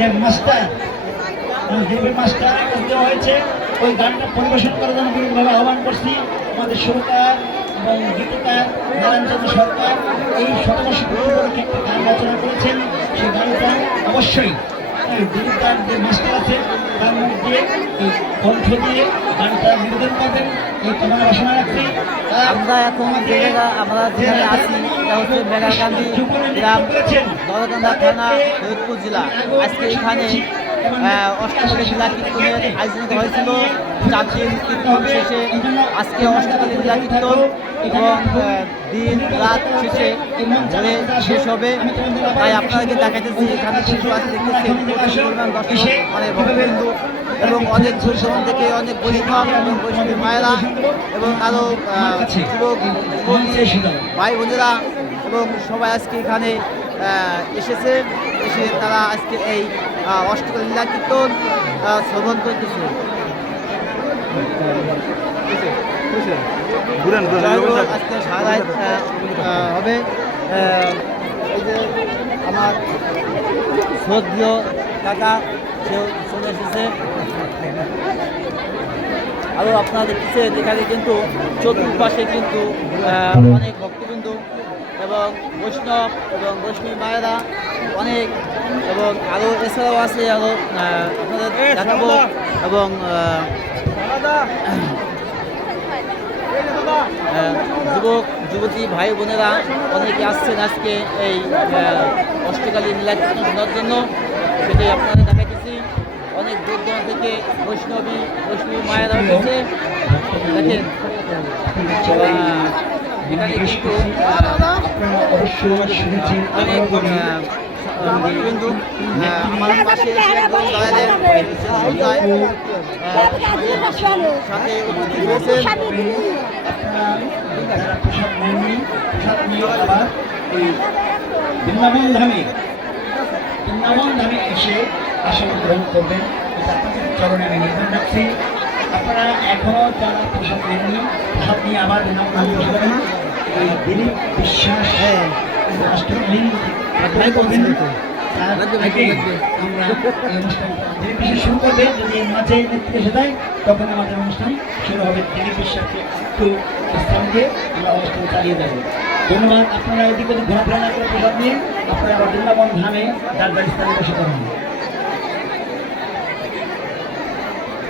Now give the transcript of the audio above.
দেবী master কাছে দেওয়া হয়েছে। ওই গানটা পরিবেশন করার বিভিন্নভাবে আহ্বান করছি। আমাদের সরকার এবং গীতিকার সরকার এই শতবর্ষ উপলক্ষে একটা করেছেন। সেই গানটা অবশ্যই হ্যাঁ, যিনি যে মাস্টার আছে তার দিয়ে কণ্ঠ দিয়ে গানটা নিবেদন করবেন। এই তোমার বাসনা রাখছি। আমরা এখন জেলেরা আমরা যেখানে আছি এটা হচ্ছে গ্রাম দলকান্দা থানা ফরিদপুর জেলা। আজকে এখানে অষ্টমী জেলা কীর্তনের আয়োজন করা হয়েছিল। চার দিন কীর্তন শেষে আজকে অষ্টমী জেলা কীর্তন এবং দিন, রাত শেষে ধরে শেষ হবে। তাই আপনাদেরকে দেখাইতেছি এখানে কিন্তু আছে, দেখতেছেন। পরিমাণ দর্শক মানে ভক্তবিন্দু এবং অনেক দূর থেকে অনেক বৈষ্ণব এবং বৈষ্ণবী মায়েরা এবং আরও যুবক ভাই বোনেরা এবং সবাই আজকে এখানে এসেছে এসে তারা আজকে এই অষ্টকর কীর্তন শ্রবণ করতেছে। আজকে সারা হবে। এই যে আমার শ্রদ্ধীয় কাকা সেও চলে এসেছে। আরও আপনারা দেখতেছেন এখানে কিন্তু চতুর্পাশে কিন্তু অনেক বৈষ্ণব এবং বৈষ্ণবী মায়েরা অনেক এবং আরও এছাড়াও আছে আরও আপনাদের দেখাবো এবং যুবক যুবতী ভাই বোনেরা অনেকে আসছেন আজকে এই অষ্টকালী নীলা শোনার জন্য। সেটাই আপনাদের দেখাইতেছি। অনেক দূর দূরান্ত থেকে বৈষ্ণবী বৈষ্ণবী মায়েরা উঠেছে দেখেন। আমার পাশে সন্ধ্যায় আহ, সাথে উপস্থিত হয়েছেন আপনারা এই বৃন্দাবন ধামে বৃন্দাবন ধামে এসে আসন গ্রহণ করবেন চরণে আমি নিবেদন রাখছি আপনারা এখনও যারা প্রসাদ নেননি প্রসাদ নিয়ে আবার বৃন্দাবন ধামে দিলীপ বিশ্বাস রাষ্ট্রলীন অধ্যায় করবেন তার আগে আমরা এই অনুষ্ঠানটা দিলীপ বিশ্বাস শুরু করবে। যদি মাঝে নেতৃত্ব এসে দেয় তখন আমাদের অনুষ্ঠান শুরু হবে। দিলীপ বিশ্বাসকে একটু স্থান দিয়ে আমরা অনুষ্ঠান চালিয়ে যাব। ধন্যবাদ। আপনারা এদিক ঘোরাফেরা করে প্রসাদ নিয়ে আপনারা বৃন্দাবন ধামে যার স্থানে বসে করুন